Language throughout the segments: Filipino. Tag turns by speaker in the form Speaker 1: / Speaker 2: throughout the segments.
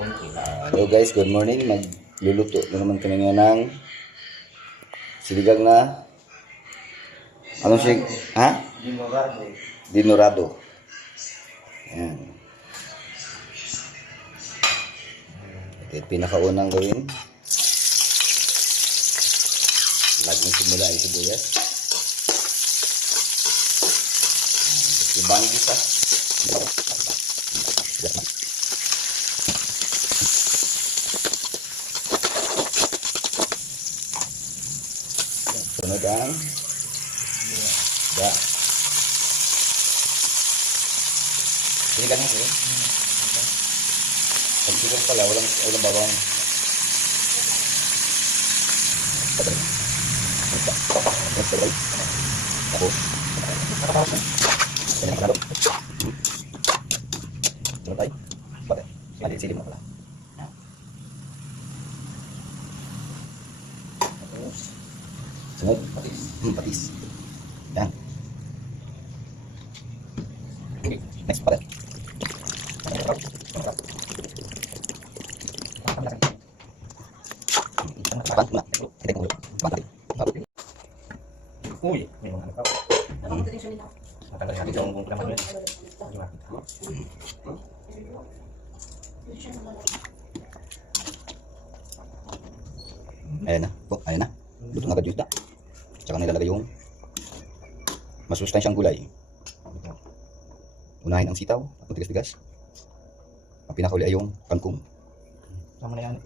Speaker 1: Hello guys, good morning. Magluluto na naman kami ngayon ng siligang na anong sig... Ha? Dinorado. Ayan. Ito yung pinakaunang gawin. Laging simula ay sibuyas. Ayan. Ibang isa. Sunod ang da. Sinigang mo sila? Pag sinigang pala, walang, walang bawang. Tapos, Ganyan ka na daw. Sunod tayo. Bakit? Mali, silip mo pala. Yan. Tapos, Sunod, patis. Hmm, patis. Yan. Okay, next. Tapan.
Speaker 2: Uy, may mga pa. Matagal natin sa kung naman yun. Hindi makita.
Speaker 1: Ayan na. Oh, ayan na. Luto na yung isda. Tsaka nilalagay yung masustansyang gulay. Unahin ang sitaw at matigas-tigas. Ang pinakauli ay yung kangkong.
Speaker 2: Tama na yan.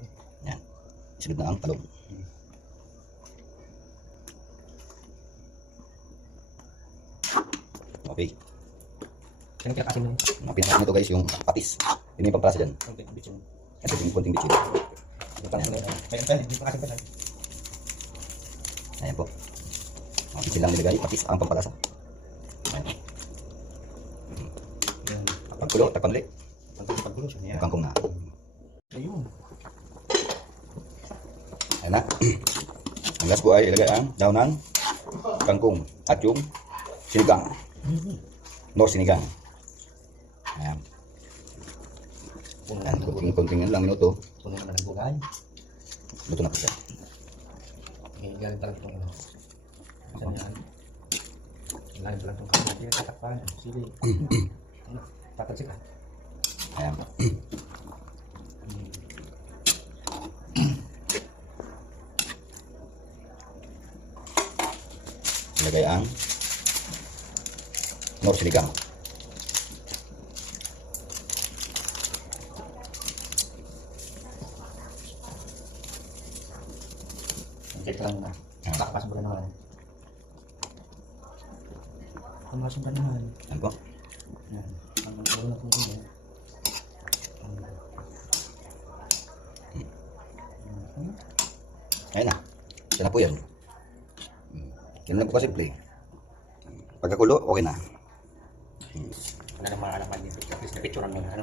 Speaker 1: Yan. Isunod na ang talong. Okay.
Speaker 2: Sino kinakasin mo yun?
Speaker 1: Ang pinakauli nito guys yung patis. Yun yung pamprasa dyan.
Speaker 2: Konting bitsin.
Speaker 1: Ito yung konting
Speaker 2: mo kasi pa.
Speaker 1: Ayan po. Ang bitchin lang nilagay. Patis ang pampalasa. Ayan.
Speaker 2: Yan.
Speaker 1: Pagkulo, takpan ulit.
Speaker 2: Pag- Paggulo siya.
Speaker 1: Kangkong na.
Speaker 2: Ayun.
Speaker 1: Ayan na. ang last po ay ilagay ang daon ng kangkong at yung sinigang. No, sinigang. Ayan. Ayan,
Speaker 2: na ng
Speaker 1: kunting, kunting yan lang minuto.
Speaker 2: Puno na ng gulay.
Speaker 1: Luto na po siya.
Speaker 2: Galing talaga itong ano. Saan yan? Galing talaga itong kapatid. Hindi tatakpan. Sige. Ano? Tatansik ka.
Speaker 1: Ayan. Ilagay ang nor sinigang.
Speaker 2: Check lang na. Takpas mo na naman. Pumasok ka naman.
Speaker 1: Po.
Speaker 2: Yan. Ang ulo na kung yun.
Speaker 1: Ayan na. Siya na po yan. Yan na po kasimple. Pagkakulo, okay na.
Speaker 2: Ano naman? At least na picture mo na. Ano?